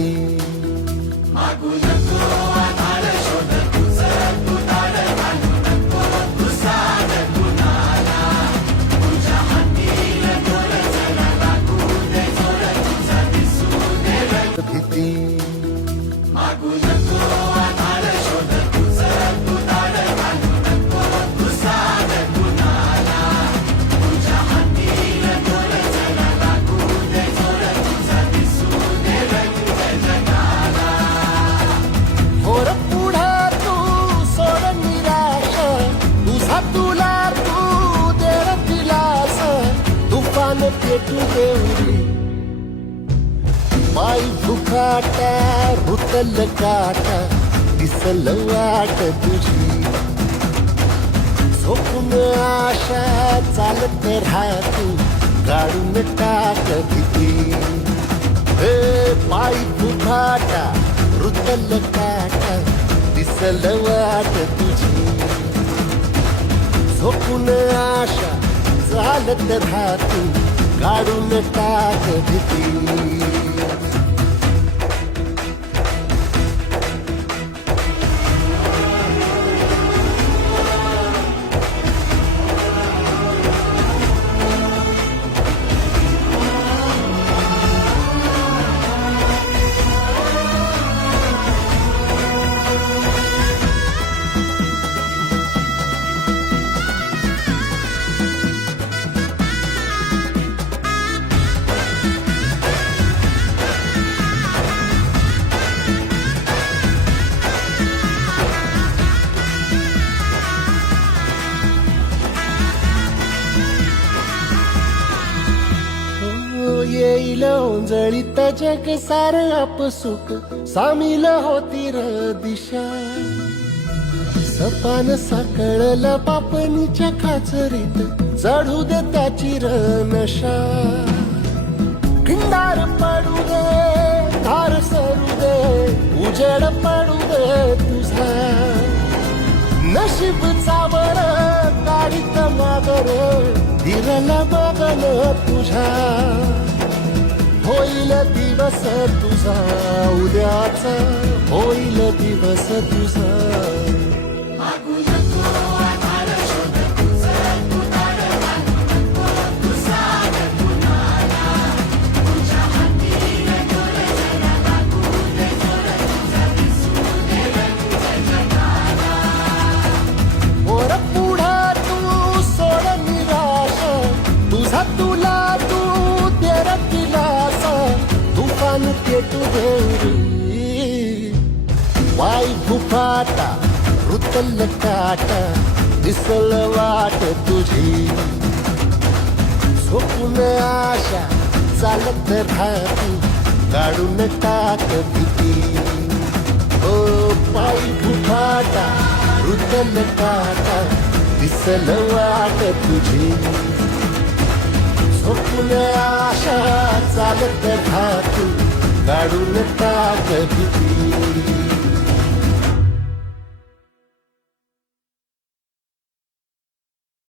भीती मागू नको आधार शोध तुझं तू दार घालू नको तू साध कुणाला तुझ्या हातील दोर जरा लागू दे जोर तुझा दिसू दे रंग भीती मागू नको आधार शोध तुझं तू दार घालू नको तू साध कुणाला तुझ्या हातील दोर जरा लागू दे जोर तुझा दिसू दे रंग जगाला होर पुढे तू सोड निराश तुझा तुला तू देर दिलास तुफान पेटू देवरी पायी फुकाटा रुतल काटा दिसल वाट तुझी झोपून आशा चालत राहतू काढून टाक भीती हे पायी फुकाटा रुतल काटा दिसल वाट तुझी झोपून आशा चालत राहतू काढून टाक भीती येईल ओंजळीत जग सार आपसुक सामील होती र दिशा सपान साकळला पापणीच्या खाचरीत चढू दे त्याची र नशा खिंडार पडू दे धार सरू दे उजेड पडू दे तुझा नशीब चावर काढीत मागर दिरला बघन तुझ्या होईल दिवस तुझा उद्याचा होईल दिवस तुझा मागू नको आधार शोध तुझं तू दार घालू नको तू साध कुणाला तुझ्या हातील दोर जरा लागू दे जोर तुझा दिसू दे रंग जगाला वर पुढे तू सोड निराश तुझा तुला तू देर दिलास तुफान पेटू देवरी वाई फुफाटा रुतल काटा दिसल वाट तुझी झोपून आशा चालत राहती काढून टाक भीती ओ पायी फुफाटा रुतल काटा दिसल वाट तुझी झोपून आशा चालत राहती काढून टाक भीती